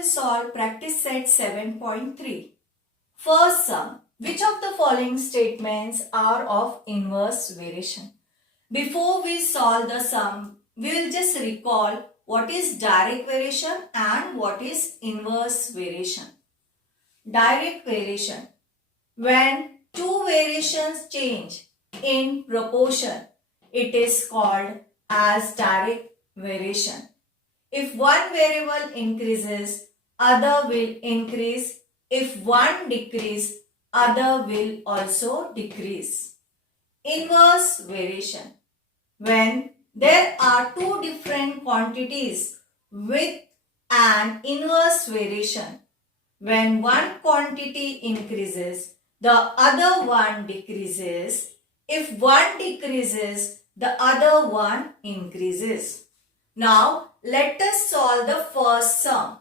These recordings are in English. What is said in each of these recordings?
will solve practice set 7.3. First sum. Which of the following statements are of inverse variation? Before we solve the sum, we will just recall what is direct variation and what is inverse variation. Direct variation. When two variations change in proportion, it is called as direct variation. If one variable increases, other will increase. If one decreases, other will also decrease. Inverse variation. When there are two different quantities with an inverse variation, when one quantity increases, the other one decreases. If one decreases, the other one increases. Now, let us solve the first sum.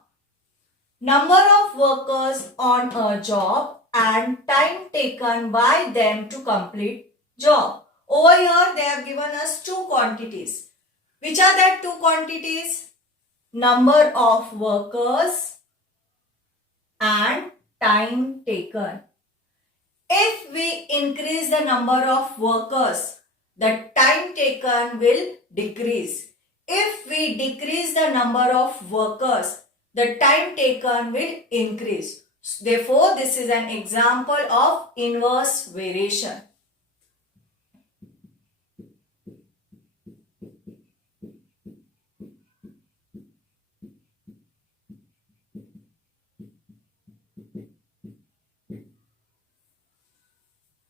Number of workers on a job and time taken by them to complete job. Over here, they have given us two quantities. Which are that two quantities? Number of workers and time taken. If we increase the number of workers, the time taken will decrease. If we decrease the number of workers, the time taken will increase. Therefore, this is an example of inverse variation.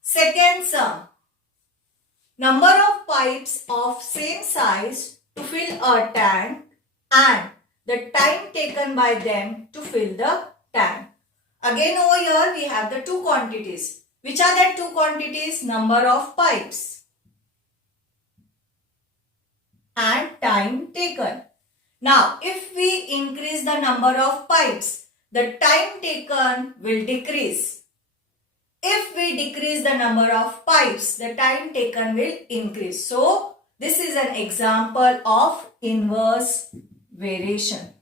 Second sum. Number of pipes of same size to fill a tank and the time taken by them to fill the tank. Again over here we have the two quantities. Which are the two quantities? Number of pipes and time taken. Now if we increase the number of pipes, the time taken will decrease. If we decrease the number of pipes, the time taken will increase. So, this is an example of inverse variation.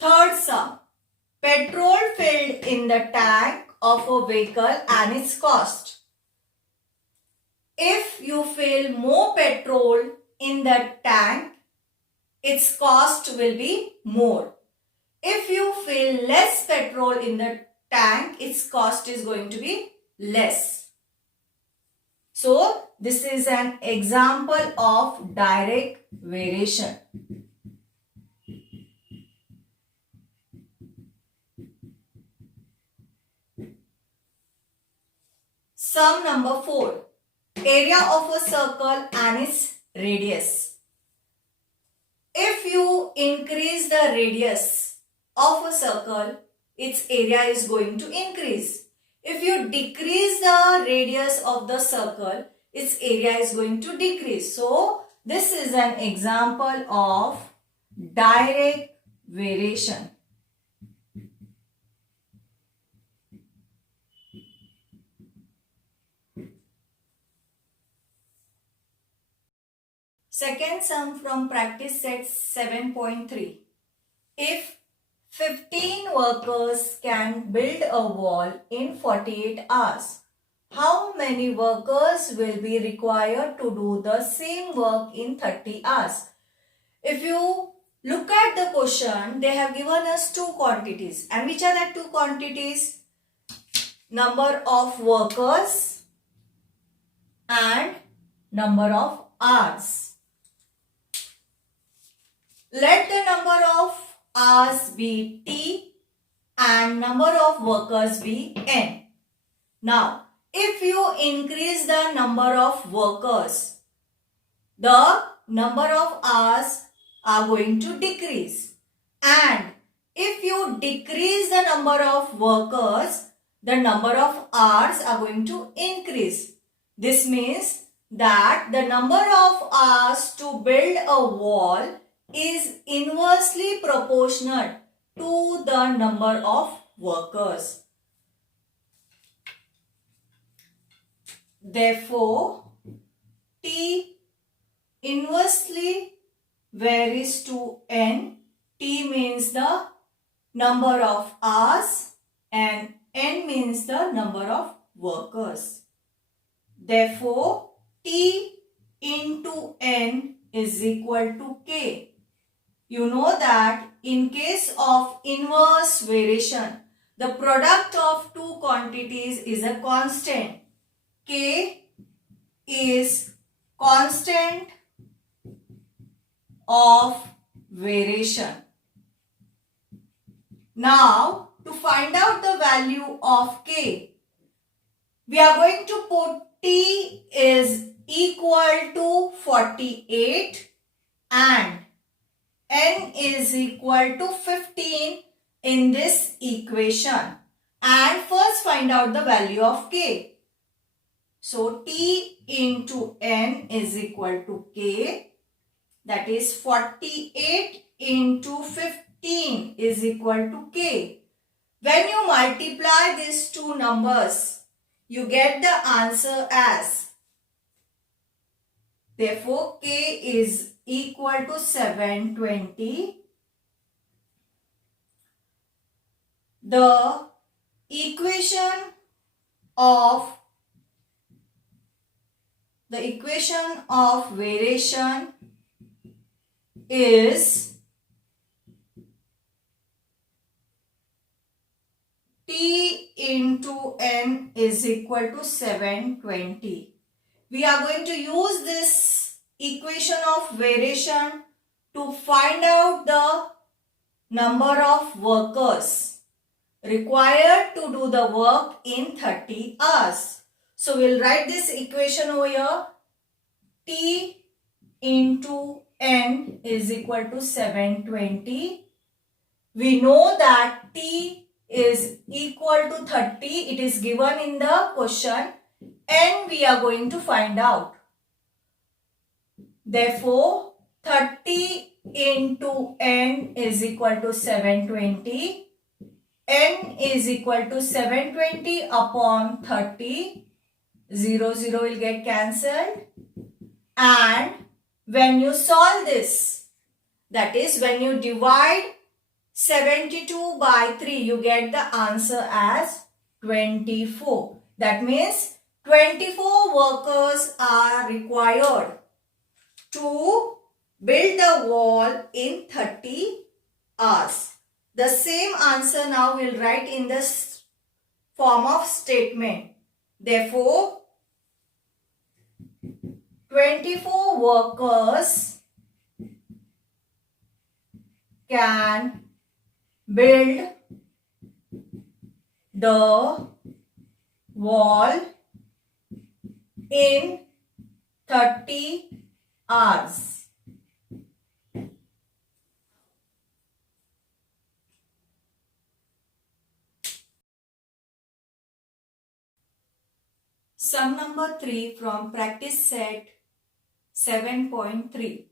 Third sum. Petrol filled in the tank of a vehicle and its cost. If you fill more petrol in the tank, its cost will be more. If you fill less petrol in the tank, its cost is going to be less. So, this is an example of direct variation. Sum number 4. Area of a circle and its radius. If you increase the radius of a circle, its area is going to increase. If you decrease the radius of the circle, its area is going to decrease. So, this is an example of direct variation. Second sum from practice set 7.3. If 15 workers can build a wall in 48 hours, how many workers will be required to do the same work in 30 hours? If you look at the question, they have given us two quantities. And which are the two quantities? Number of workers and number of hours. Let the number of hours be T and number of workers be N. Now, if you increase the number of workers, the number of hours are going to decrease. And if you decrease the number of workers, the number of hours are going to increase. This means that the number of hours to build a wall is inversely proportional to the number of workers. Therefore, T inversely varies to N. T means the number of hours and N means the number of workers. Therefore, T into N is equal to K. You know that in case of inverse variation, the product of two quantities is a constant. K is constant of variation. Now, to find out the value of K, we are going to put T is equal to 48 and N is equal to 15 in this equation. And first find out the value of K. So, T into N is equal to K. That is 48 into 15 is equal to K. When you multiply these two numbers, you get the answer as. Therefore, K is equal to 720. The equation of variation is T into N is equal to 720. We are going to use this equation of variation to find out the number of workers required to do the work in 30 hours. So, we will write this equation over here. T into N is equal to 720. We know that T is equal to 30. It is given in the question. N we are going to find out. Therefore, 30 into N is equal to 720. N is equal to 720 upon 30. 0, 0 will get cancelled. And when you solve this, that is when you divide 72 by 3, you get the answer as 24. That means 24 workers are required to build the wall in 30 hours. The same answer now we'll write in this form of statement. Therefore, 24 workers can build the wall in 30 hours. Sum number 3 from practice set 7.3.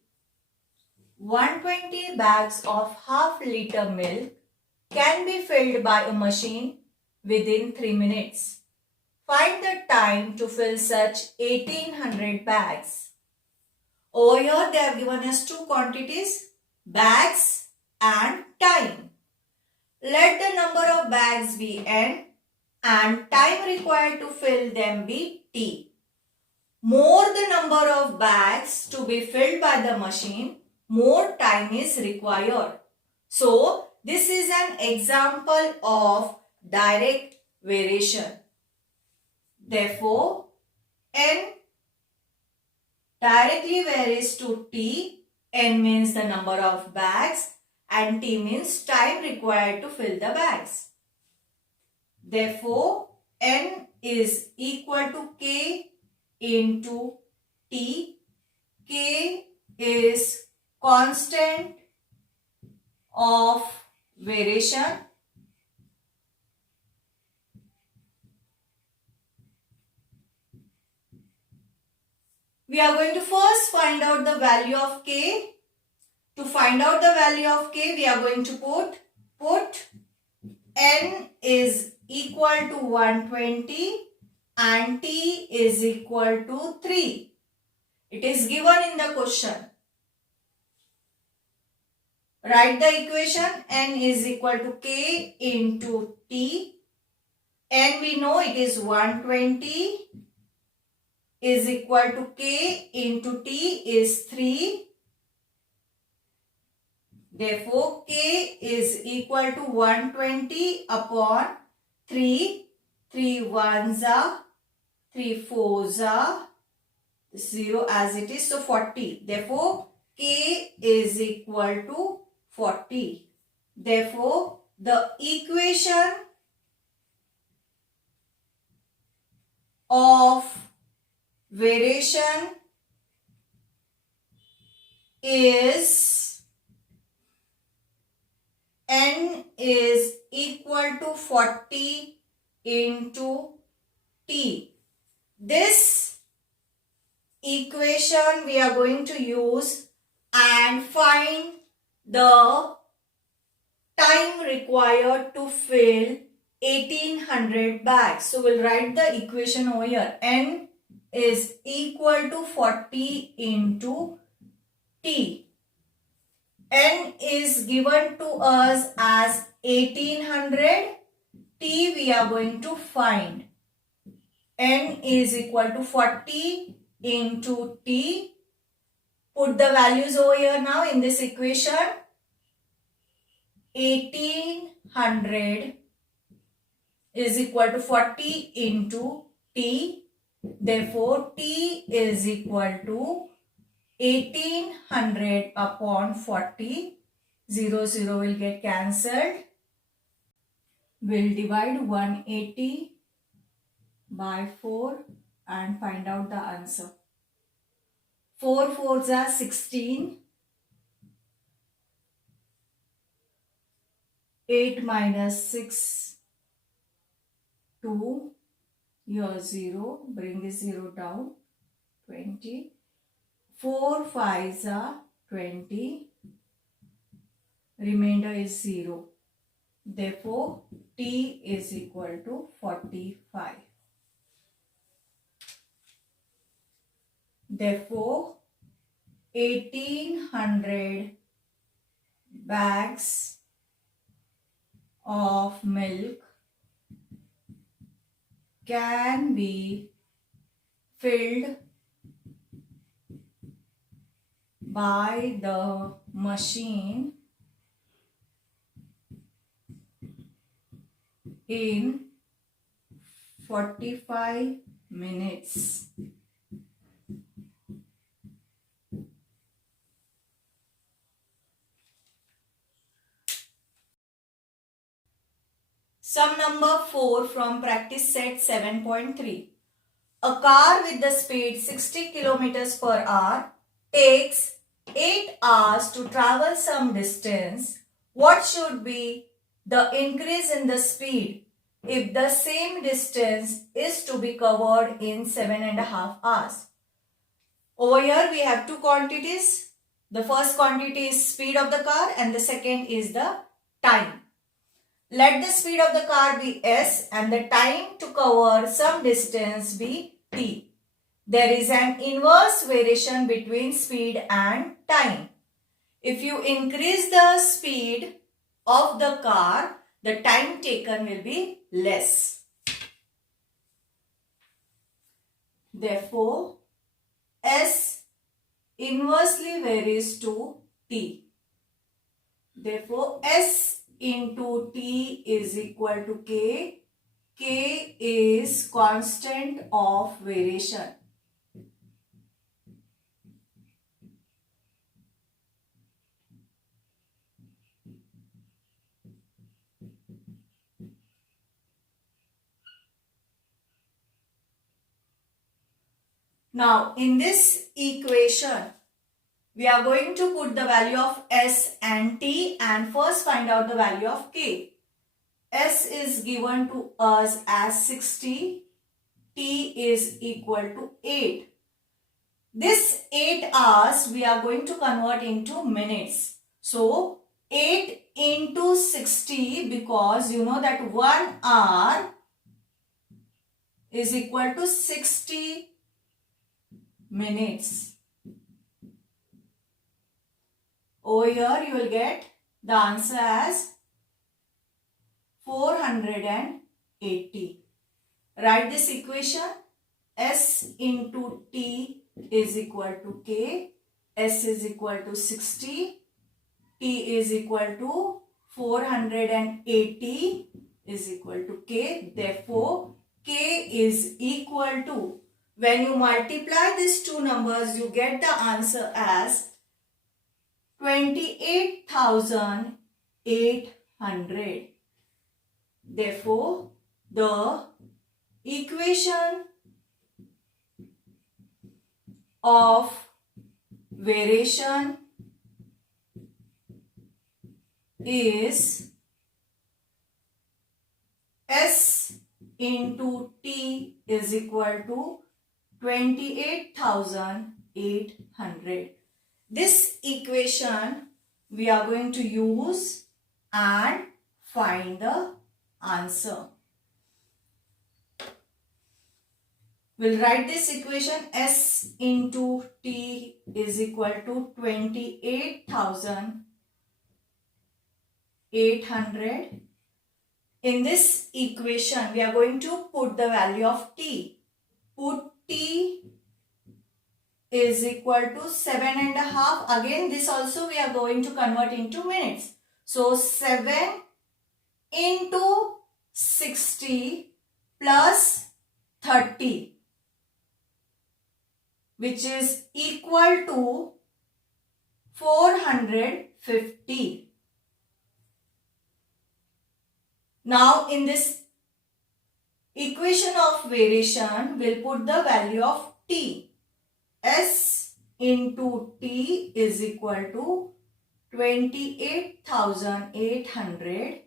120 bags of half-liter milk can be filled by a machine within 3 minutes. Find the time to fill such 1800 bags. Over here they have given us two quantities, bags and time. Let the number of bags be n and time required to fill them be t. More the number of bags to be filled by the machine, more time is required. So, this is an example of direct variation. Therefore, n directly varies to t. N means the number of bags and t means time required to fill the bags. Therefore, n is equal to k into t. K is constant of variation. We are going to first find out the value of k. To find out the value of k, we are going to put n is equal to 120 and t is equal to 3. It is given in the question. Write the equation. N is equal to k into t. N we know it is 120 is equal to k into t is 3. Therefore, k is equal to 120 upon 3. 3 ones are, 3 fours are, 0 as it is. So, 40. Therefore, k is equal to 40. Therefore, the equation of variation is n is equal to 40 into t. This equation we are going to use and find the time required to fill 1800 bags. So we'll write the equation over here. N is equal to 40 into t. N is given to us as 1800. T we are going to find. N is equal to 40 into t. Put the values over here now in this equation. 1800 is equal to 40 into t. Therefore, t is equal to 1800 upon 40. 0, 0 will get cancelled. We'll divide 180 by 4 and find out the answer. 4 fours are 16. 8 minus 6, 2. Here 0. Bring this 0 down. 20. 4 fives are 20. Remainder is 0. Therefore, t is equal to 45. Therefore, 1800 bags of milk can be filled by the machine in 45 minutes. Sum number 4 from practice set 7.3. A car with the speed 60 km per hour takes 8 hours to travel some distance. What should be the increase in the speed if the same distance is to be covered in 7.5 hours? Over here we have two quantities. The first quantity is speed of the car and the second is the time. Let the speed of the car be s and the time to cover some distance be t. There is an inverse variation between speed and time. If you increase the speed of the car, the time taken will be less. Therefore, s inversely varies to t. Therefore, s into t is equal to k. K is constant of variation. Now, in this equation, we are going to put the value of s and t and first find out the value of k. S is given to us as 60. T is equal to 8. This 8 hours we are going to convert into minutes. So, 8 into 60 because you know that 1 hour is equal to 60 minutes. Over here you will get the answer as 480. Write this equation. S into T is equal to K. S is equal to 60. T is equal to 480 is equal to K. Therefore, K is equal to, when you multiply these two numbers, you get the answer as 28,800. Therefore, the equation of variation is S into T is equal to 28,800. This equation we are going to use and find the answer. We'll write this equation. S into T is equal to 28,800. In this equation, we are going to put the value of T. Put T is equal to 7.5. Again, this also we are going to convert into minutes. So, 7 into 60 plus 30, which is equal to 450. Now, in this equation of variation, we'll put the value of T. S into T is equal to 28,800.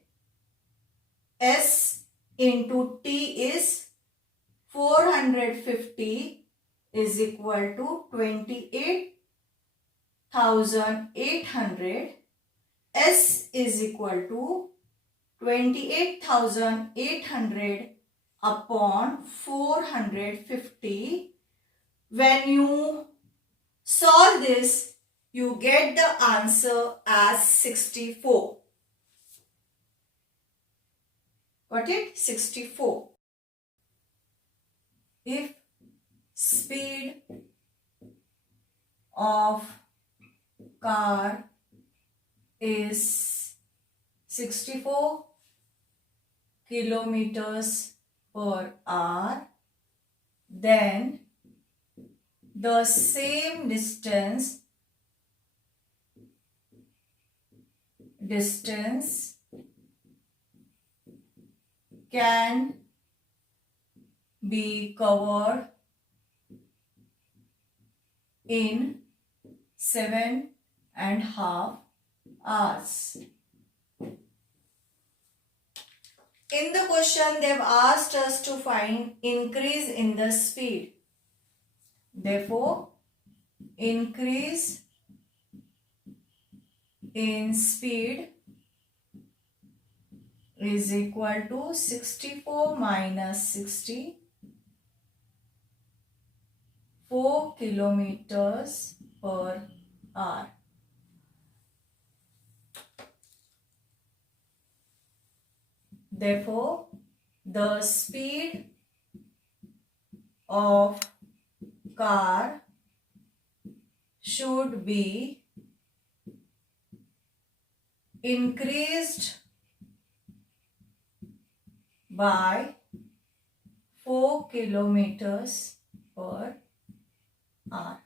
S into T is 450 is equal to 28,800. S is equal to 28,800 upon 450. When you solve this, you get the answer as 64. Got it? 64. If speed of car is 64 kilometers per hour, then the same distance can be covered in 7.5 hours. In the question, they have asked us to find increase in the speed. Therefore, increase in speed is equal to 64 minus 60, 4 kilometers per hour. Therefore, the speed of car should be increased by 4 kilometers per hour.